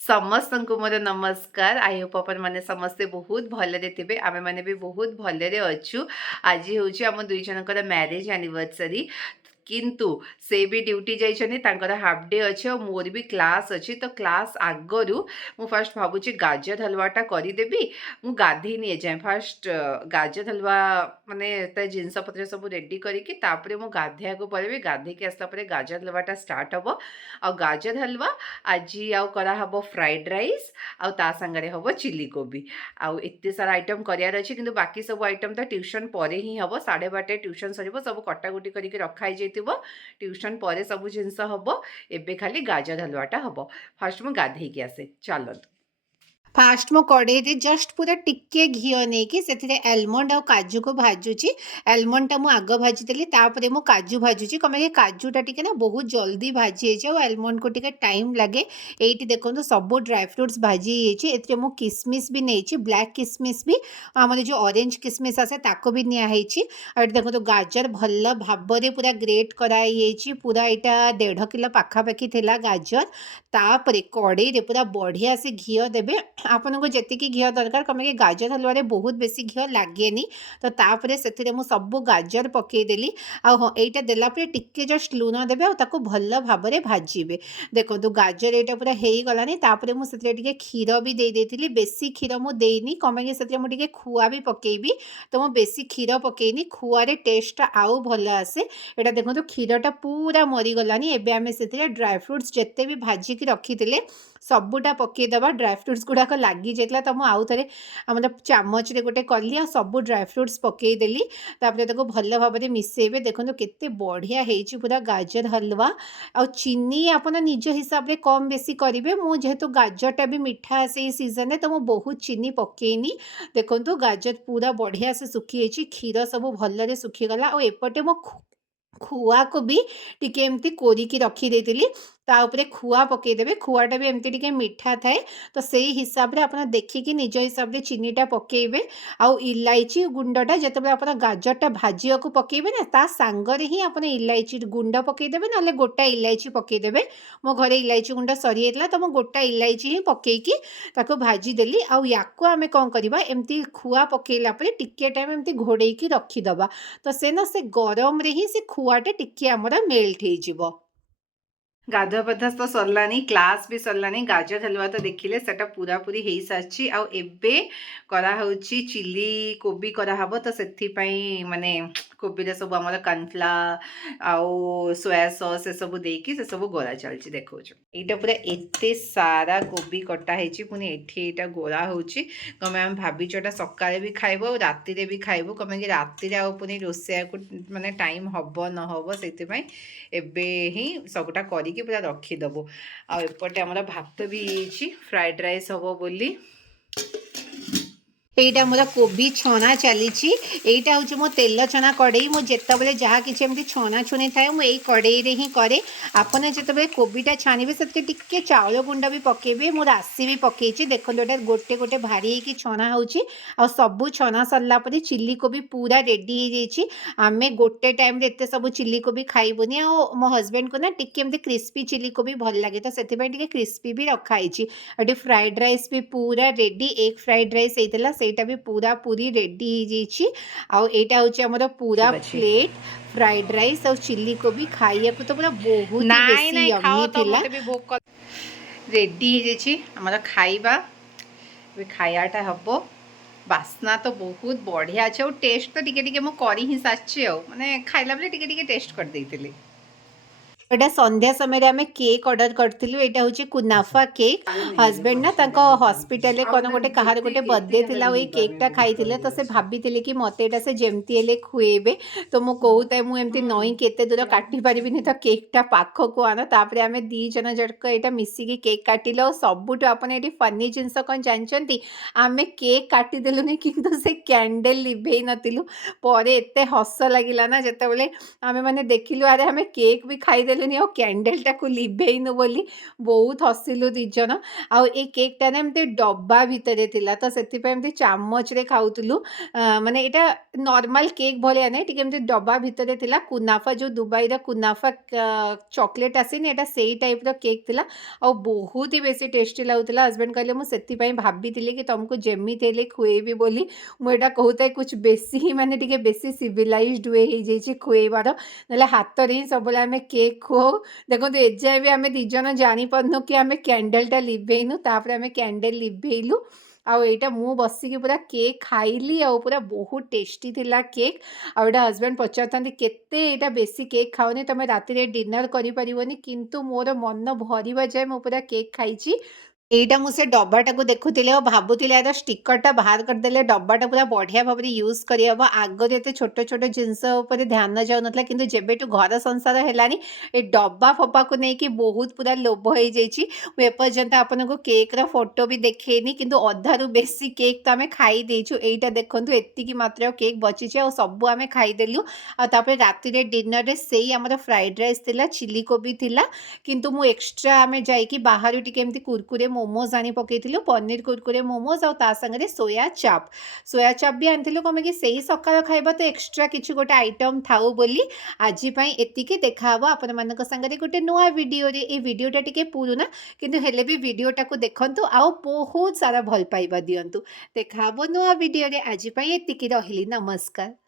ସମସ୍ତଙ୍କୁ ମୋର ନମସ୍କାର। ଆଇ ହୋପ୍ ଆପଣମାନେ ସମସ୍ତେ ବହୁତ ଭଲରେ ଥିବେ। ଆମେମାନେ ବି ବହୁତ ଭଲରେ ଅଛୁ। ଆଜି ହେଉଛି ଆମ ଦୁଇ ଜଣଙ୍କର ମ୍ୟାରେଜ୍ ଆନିଭର୍ସରୀ। କିନ୍ତୁ ସେ ବି ଡ୍ୟୁଟି ଯାଇଛନ୍ତି, ତାଙ୍କର ହାଫ୍ ଡେ ଅଛି ଆଉ ମୋର ବି କ୍ଲାସ୍ ଅଛି। ତ କ୍ଲାସ୍ ଆଗରୁ ମୁଁ ଫାଷ୍ଟ ଭାବୁଛି ଗାଜର ହଲୱାଟା କରିଦେବି। ମୁଁ ଗାଧେଇନି ଏଯାଏଁ। ଫାଷ୍ଟ ଗାଜର ହଲୱା ମାନେ ତା ଜିନିଷପତ୍ର ସବୁ ରେଡ଼ି କରିକି ତାପରେ ମୁଁ ଗାଧେଇବାକୁ ପଳେଇବି। ଗାଧେଇକି ଆସିଲା ପରେ ଗାଜର ହଲୱାଟା ଷ୍ଟାର୍ଟ ହେବ। ଆଉ ଗାଜର ହଲୱା ଆଜି ଆଉ କରାହେବ ଫ୍ରାଏଡ୍ ରାଇସ୍ ଆଉ ତା ସାଙ୍ଗରେ ହେବ ଚିଲି କୋବି। ଆଉ ଏତେ ସାରା ଆଇଟମ୍ କରିବାର ଅଛି, କିନ୍ତୁ ବାକି ସବୁ ଆଇଟମ୍ ତ ଟ୍ୟୁସନ୍ ପରେ ହିଁ ହେବ। 12:30 ଟ୍ୟୁସନ୍ ସରିବ, ସବୁ କଟାକୁଟି କରିକି ରଖା ହେଇଯାଇଥିବ। ଟ୍ୟୁସନ୍ ପରେ ସବୁ ଜିନିଷ ହେବ। ଏବେ ଖାଲି ଗାଜର ହଲୱାଟା ହେବ। ଫାଷ୍ଟ ମୁଁ ଗାଧେଇକି ଆସେ, ଚାଲନ୍ତୁ। फास्ट मो कड़े जस्ट पूरा टिके घी नहीं कि आलमंड आ काजू को भाजुची। आलमंड टा मु आग भाजीदेली, तापर मु काजू भाजुची। कमे काजूटा टिके ना बहुत जल्दी भाजी हो, आलमंड को टिके टाइम लगे। ये देखो सब ड्राई फ्रुट्स भाजी ए मु किसमिस भी नहीं, ब्लैक किसमिस भी आम जो ऑरेंज किसमिस आसे ताको भी नियाई। देखो गाजर भल भाव पूरा ग्रेट कराई, पूरा यहाँ 1.5 किलो पाखापाखि थिला गाजर। तापर कड़े पूरा बढ़िया से घी देवे। आपन को जी घी दरकार, कमे गाजर हलवा बहुत बेसी घी लगे। तो तापर से सब गाजर पकईदेली। हाँ, यहाँ देलापर टिके जस्ट लुण देवे और भल भाव भाजबे। देखो गाजर यहाँ पूरा हो गलानी। तापर मुझे क्षीर भी दे देती। बेसी क्षीर मुझे कमे से खुआ भी पकेबी। तो मुझे बेसी क्षीर पकईनी, खुआरे टेस्ट आउ भल आसे। यहाँ देखो क्षीरटा पूरा मरीगलानी। एबे आमे से ड्राई फ्रुट्स जिते भी भाजिकी रखी थे सबुटा पकईदबा। ड्राई फ्रुट्स गुड़ाक लगी जाता, तो मुझे आउ थे चामच रे गोटे कली आ सब ड्राई फ्रुट्स पकईदेली। तापर ताको भल भाव मिसेबे। देखो केते बढ़िया होइछि पूरा गाजर हलवा। आ चीनी आपन निज हिसाब रे कम बेसी करेंगे। मु जेहेतु गाजरटा भी मीठा आसे सीजन में, तो मुझे बहुत चीनी पकईनी। देखो गाजर पूरा बढ़िया से सुखी क्षीर सब भल सुखीगला। और एपटे मो खुआ को भी टिके एमती कोरिकी रखी देती। ताऊपर खुआ पकईदेवे। खुआटा भी एमती टिके मीठा थाए, तो सही हिसाब रे आपन देखिकी निज हिसाब रे चीनीटा पकईबे। आउ इलायची गुंडटा जिते आप गाजरटा भाजिया को पकईबे ना, ता सांगरे ही आपन इलायची गुंड पकईदेवे, ना गोटा इलायची पकईदेवे। मो घरे इलायची गुंड सरी जाता, तो मो गोटा इलायची ही पकईकी ताको भाजीदेली। आउ याको आमे कौन करबा, एमती खुआ पकईला परे टिके टाइम एमती घोड़ेकी रखीदबा। तो से ना से गरम रे ही से खुआटे टिके आमर मेल्ट हो। गाधुआ पाधुआ तो सरलानी, क्लास भी सरलानी। गाजर हलवा तो देखिले सेटा पूरा पूरी हो सारी। आउ एबे करा होची चिली कोबी करा हबो। तो सेथि पई माने कोबी रे सब हमर कॉर्नफ्लावर आउ सोया सॉस ए सब देकी से सब गोला चलची। देखो एटा पूरा एते सारा कोबी कटा हेची, पुनी एठी एटा गोला होची। कमे हम भाबी छोटा सकाळे भी खाइबो, राति रे भी खाइबो। कमे कि राति रे आउ पुनी रोसेया को माने टाइम हबो न हबो, सेति पई एबे ही सबटा करिकी पूरा रखीदेबू। आउपटे आम भात भी फ्राइड राइस हम बोली। एटा मोर कोबी छना चली। एटा हूँ मो तेल छना कड़े। मुझे जहाँ कि छना छुनी थाए मुझे कड़े ही करे। आपने जिते कोबीटा छाणवे से चाउल गुंड भी पकेबे। मो राशि भी पकई। देखो ये गोटे गोटे भारी होगी छना हो सबू छना सरला चिली कोबी पूरा रेडी हो। आम गोटे टाइम एत सब चिली कोबी खाइबुनी। मो हजबैंड को ना टिके क्रिस्पी चिली कोबी भल लगे, तो से क्रिस्पी भी रखाई। फ्राइड राइस भी पूरा रेडी। एक फ्राइड राइस होता सेटा भी पूरा पूरी रेडी हो। आउ एटा होची हमर पूरा प्लेट फ्राइड राइस और चिली कोबी खाइया को तो पूरा बहुत ही बेसी यम्मी थिला। रेडी हो हमर खाइबा। खायाटा हबो। बास्ना तो बहुत बढ़िया अच्छे। और टेस्ट तो टिके टिके मो करी ही साची। माने खाइला बेले टिके टिके टेस्ट कर देइतिली। एटा संध्या समय आम केक ऑर्डर करूँ। यहाँ हूँ कुनाफा केक। हजबैंड ना हॉस्पिटल कौन गोटे कहार गोटे बर्थडे थिला, ये केकटा खाई, तो से भाभी कि मत यहाँ से जमती हेले खुएबे। तो मु कहूता मुझे नई केते दूर काटी पारिनी, तो केकटा पाख को आन। तापर आम दी जन जक यहाँ मिसिकी केक काटिल। सबुठ आपन ये फनी जिनस कौन जानते, आम केक काटिदेलुनी किंतु से कैंडल लिभे नथिलु। पर एते हस लगिला ना जिते आम मैंने देखिलु, अरे आम केक भी खाईदे ଲିଭେଇଦେଲୁନି ଆଉ କ୍ୟାଣ୍ଡେଲଟାକୁ ଲିଭେଇନୁ ବୋଲି ବହୁତ ହସିଲୁ ଦି ଜଣ। ଆଉ ଏଇ କେକ୍‌ଟା ନା ଏମିତି ଡବା ଭିତରେ ଥିଲା ତ ସେଥିପାଇଁ ଏମିତି ଚାମଚରେ ଖାଉଥିଲୁ। ମାନେ ଏଇଟା ନର୍ମାଲ କେକ୍ ଭଳିଆ ନାହିଁ, ଟିକେ ଏମିତି ଡବା ଭିତରେ ଥିଲା। କୁନାଫା ଯୋଉ ଦୁବାଇର କୁନାଫା ଚକୋଲେଟ୍ ଆସିନି, ଏଇଟା ସେଇ ଟାଇପ୍‌ର କେକ୍ ଥିଲା ଆଉ ବହୁତ ହି ବେଶୀ ଟେଷ୍ଟି ଲାଗୁଥିଲା। ହଜବେଣ୍ଡ କହିଲେ ମୁଁ ସେଥିପାଇଁ ଭାବିଥିଲି କି ତମକୁ ଯେମିତି ହେଲେ ଖୁଏଇବି ବୋଲି। ମୁଁ ଏଇଟା କହୁଥାଏ କୁछ ବେଶୀ ହିଁ ମାନେ ଟିକେ ବେଶୀ ସିଭିଲାଇଜ୍ଡ ୱେ ହେଇଯାଇଛି ଖୁଏଇବାର, ନହେଲେ ହାତରେ ହିଁ ସବୁବେଳେ ଆମେ କେକ୍ ଖୁଆଉ। ଦେଖନ୍ତୁ ଏଯାଏଁ ବି ଆମେ ଦି ଜଣ ଜାଣିପାରୁନୁ କି ଆମେ କ୍ୟାଣ୍ଡେଲଟା ଲିଭେଇନୁ, ତାପରେ ଆମେ କ୍ୟାଣ୍ଡେଲ ଲିଭେଇଲୁ। ଆଉ ଏଇଟା ମୁଁ ବସିକି ପୁରା କେକ୍ ଖାଇଲି ଆଉ ପୁରା ବହୁତ ଟେଷ୍ଟି ଥିଲା କେକ୍। ଆଉ ଏଇଟା ହଜବେଣ୍ଡ ପଚାରୁଥାନ୍ତି କେତେ ଏଇଟା ବେଶୀ କେକ୍ ଖାଅନି, ତମେ ରାତିରେ ଡିନର କରିପାରିବନି, କିନ୍ତୁ ମୋର ମନ ଭରିବା ଯାଏ ମୁଁ ପୁରା କେକ୍ ଖାଇଛି। ଏଇଟା ମୁଁ ସେ ଡବାଟାକୁ ଦେଖୁଥିଲି ଆଉ ଭାବୁଥିଲି ଆର ଷ୍ଟିକରଟା ବାହାର କରିଦେଲେ ଡବାଟା ପୁରା ବଢ଼ିଆ ଭାବରେ ୟୁଜ୍ କରିହେବ। ଆଗରୁ ଏତେ ଛୋଟ ଛୋଟ ଜିନିଷ ଉପରେ ଧ୍ୟାନ ଯାଉନଥିଲା, କିନ୍ତୁ ଯେବେଠୁ ଘର ସଂସାର ହେଲାଣି ଏ ଡବା ଫବାକୁ ନେଇକି ବହୁତ ପୁରା ଲୋଭ ହେଇଯାଇଛି। ମୁଁ ଏପର୍ଯ୍ୟନ୍ତ ଆପଣଙ୍କୁ କେକ୍‌ର ଫଟୋ ବି ଦେଖେଇନି, କିନ୍ତୁ ଅଧାରୁ ବେଶୀ କେକ୍ ତ ଆମେ ଖାଇ ଦେଇଛୁ। ଏଇଟା ଦେଖନ୍ତୁ ଏତିକି ମାତ୍ର କେକ୍ ବଚିଛି ଆଉ ସବୁ ଆମେ ଖାଇଦେଲୁ। ଆଉ ତାପରେ ରାତିରେ ଡିନରରେ ସେଇ ଆମର ଫ୍ରାଏଡ୍ ରାଇସ୍ ଥିଲା, ଚିଲି କୋବି ଥିଲା, କିନ୍ତୁ ମୁଁ ଏକ୍ସଟ୍ରା ଆମେ ଯାଇକି ବାହାରୁ ଟିକେ ଏମିତି କୁରକୁରେ ମୋମୋଜ୍ ଆଣି ପକେଇଥିଲୁ, ପନିର କୁରକୁରେ ମୋମୋଜ୍ ଆଉ ତା ସାଙ୍ଗରେ ସୋୟା ଚାପ୍। ସୋୟା ଚାପ୍ ବି ଆଣିଥିଲୁ କଣ ପାଇଁ କି ସେଇ ସକାଳ ଖାଇବା ତ ଏକ୍ସଟ୍ରା କିଛି ଗୋଟେ ଆଇଟମ୍ ଥାଉ ବୋଲି। ଆଜି ପାଇଁ ଏତିକି, ଦେଖାହବ ଆପଣମାନଙ୍କ ସାଙ୍ଗରେ ଗୋଟେ ନୂଆ ଭିଡ଼ିଓରେ। ଏଇ ଭିଡ଼ିଓଟା ଟିକେ ପୁରୁଣା, କିନ୍ତୁ ହେଲେ ବି ଭିଡ଼ିଓଟାକୁ ଦେଖନ୍ତୁ ଆଉ ବହୁତ ସାରା ଭଲ ପାଇବା ଦିଅନ୍ତୁ। ଦେଖାହବ ନୂଆ ଭିଡ଼ିଓରେ। ଆଜି ପାଇଁ ଏତିକି, ରହିଲି, ନମସ୍କାର।